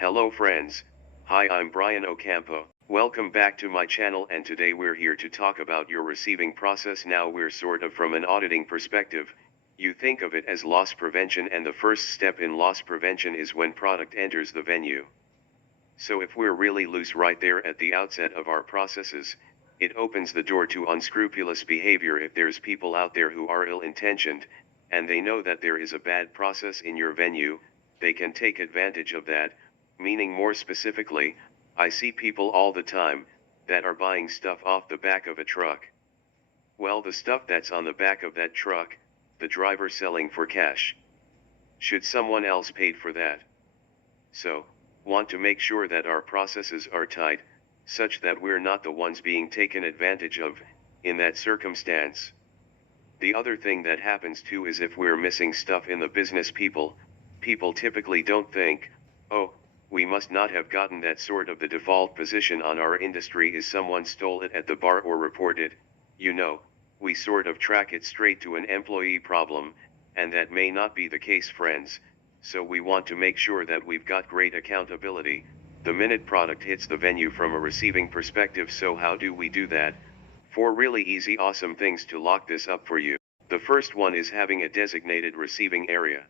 Hello friends, hi, I'm Bryan Ocampo. Welcome back to my channel, and today we're here to talk about your receiving process. Now we're sort of from an auditing perspective. You think of it as loss prevention, and the first step in loss prevention is when product enters the venue. So if we're really loose right there at the outset of our processes, it opens the door to unscrupulous behavior. If there's people out there who are ill-intentioned, and they know that there is a bad process in your venue, they can take advantage of that. Meaning, more specifically, I see people all the time that are buying stuff off the back of a truck. Well, the stuff that's on the back of that truck, the driver selling for cash. Should someone else paid for that? So, want to make sure that our processes are tight, such that we're not the ones being taken advantage of in that circumstance. The other thing that happens too is if we're missing stuff in the business, people typically don't think, oh, we must not have gotten that. Sort of the default position on our industry is someone stole it at the bar or reported. We sort of track it straight to an employee problem, and that may not be the case, friends. So we want to make sure that we've got great accountability the minute product hits the venue from a receiving perspective. So how do we do that? 4 really easy, awesome things to lock this up for you. The first one is having a designated receiving area.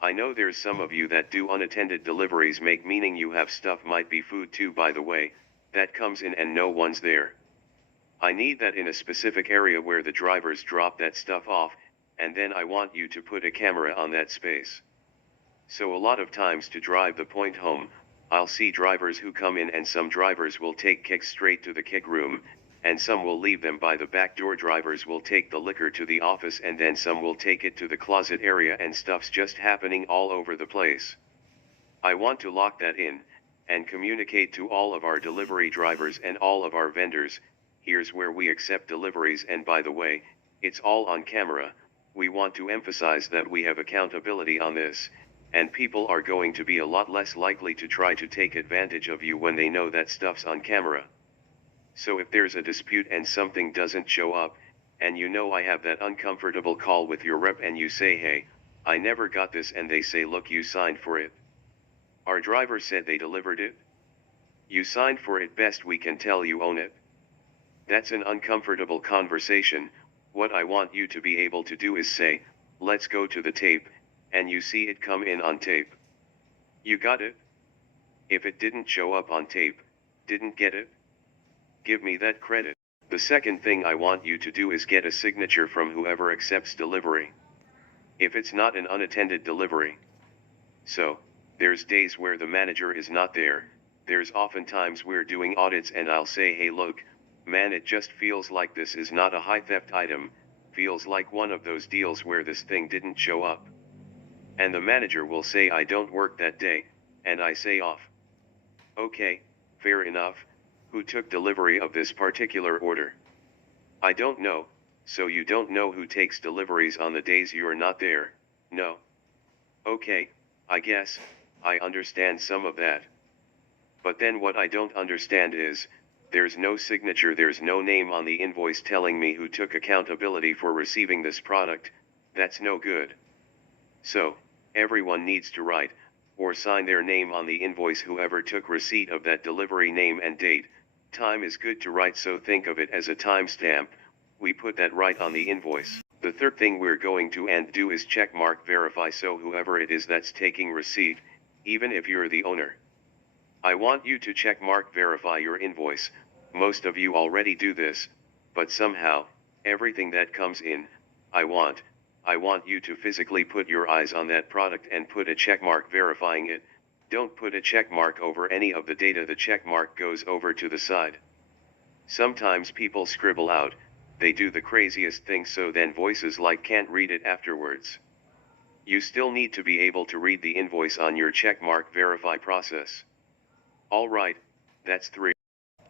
I know there's some of you that do unattended deliveries, meaning you have stuff, might be food too, by the way, that comes in and no one's there. I need that in a specific area where the drivers drop that stuff off, and then I want you to put a camera on that space. So a lot of times, to drive the point home, I'll see drivers who come in, and some drivers will take kicks straight to the kick room, and some will leave them by the back door. Drivers will take the liquor to the office, and then some will take it to the closet area, and stuff's just happening all over the place. I want to lock that in, and communicate to all of our delivery drivers and all of our vendors, here's where we accept deliveries, and by the way, it's all on camera. We want to emphasize that we have accountability on this, and people are going to be a lot less likely to try to take advantage of you when they know that stuff's on camera. So if there's a dispute and something doesn't show up, and I have that uncomfortable call with your rep, and you say, hey, I never got this, and they say, look, you signed for it. Our driver said they delivered it. You signed for it, best we can tell you own it. That's an uncomfortable conversation. What I want you to be able to do is say, let's go to the tape, and you see it come in on tape. You got it? If it didn't show up on tape, didn't get it? Give me that credit. The second thing I want you to do is get a signature from whoever accepts delivery. If it's not an unattended delivery. So, there's days where the manager is not there. There's often times we're doing audits, and I'll say, hey, look, man, it just feels like this is not a high theft item, feels like one of those deals where this thing didn't show up. And the manager will say, I don't work that day, and I say, off. Okay, fair enough. Who took delivery of this particular order? I don't know. So you don't know who takes deliveries on the days you're not there? No. Okay, I guess, I understand some of that. But then what I don't understand is, there's no signature, there's no name on the invoice telling me who took accountability for receiving this product. That's no good. So, everyone needs to write, or sign their name on the invoice, whoever took receipt of that delivery, name and date. Time is good to write, so think of it as a timestamp. We put that right on the invoice. The third thing we're going to do is check mark verify, so whoever it is that's taking receipt, even if you're the owner, I want you to check mark verify your invoice. Most of you already do this, but somehow, everything that comes in, I want you to physically put your eyes on that product and put a check mark verifying it. Don't put a check mark over any of the data. The check mark goes over to the side. Sometimes people scribble out, they do the craziest things, so then voices like can't read it afterwards. You still need to be able to read the invoice on your check mark verify process. Alright, that's 3.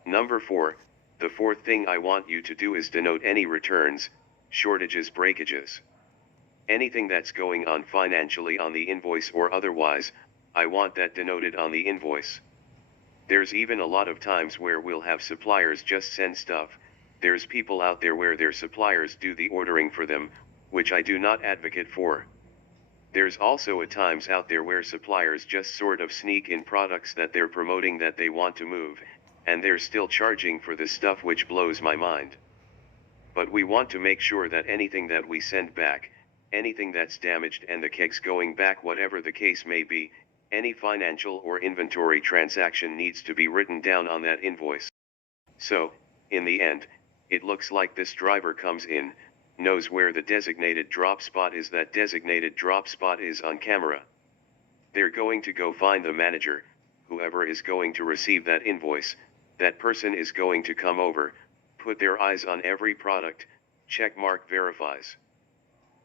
Number 4, the fourth thing I want you to do is denote any returns, shortages, breakages. Anything that's going on financially on the invoice or otherwise, I want that denoted on the invoice. There's even a lot of times where we'll have suppliers just send stuff. There's people out there where their suppliers do the ordering for them, which I do not advocate for. There's also at times out there where suppliers just sort of sneak in products that they're promoting that they want to move, and they're still charging for this stuff, which blows my mind. But we want to make sure that anything that we send back, anything that's damaged and the kicks going back, whatever the case may be, any financial or inventory transaction needs to be written down on that invoice. So, in the end, it looks like this driver comes in, knows where the designated drop spot is, that designated drop spot is on camera. They're going to go find the manager, whoever is going to receive that invoice, that person is going to come over, put their eyes on every product, check mark verifies.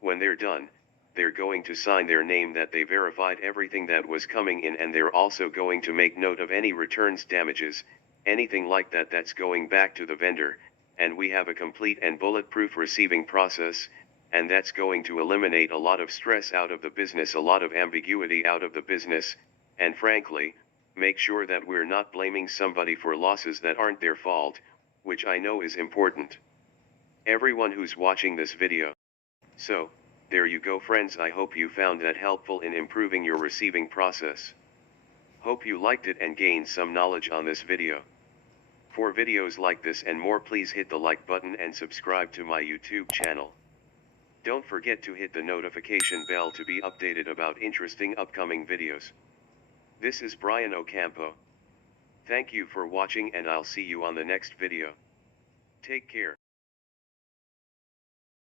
When they're done, they're going to sign their name that they verified everything that was coming in, and they're also going to make note of any returns, damages, anything like that that's going back to the vendor, and we have a complete and bulletproof receiving process, and that's going to eliminate a lot of stress out of the business, a lot of ambiguity out of the business, and frankly, make sure that we're not blaming somebody for losses that aren't their fault, which I know is important. Everyone who's watching this video. So, there you go friends, I hope you found that helpful in improving your receiving process. Hope you liked it and gained some knowledge on this video. For videos like this and more, please hit the like button and subscribe to my YouTube channel. Don't forget to hit the notification bell to be updated about interesting upcoming videos. This is Bryan Ocampo. Thank you for watching, and I'll see you on the next video. Take care.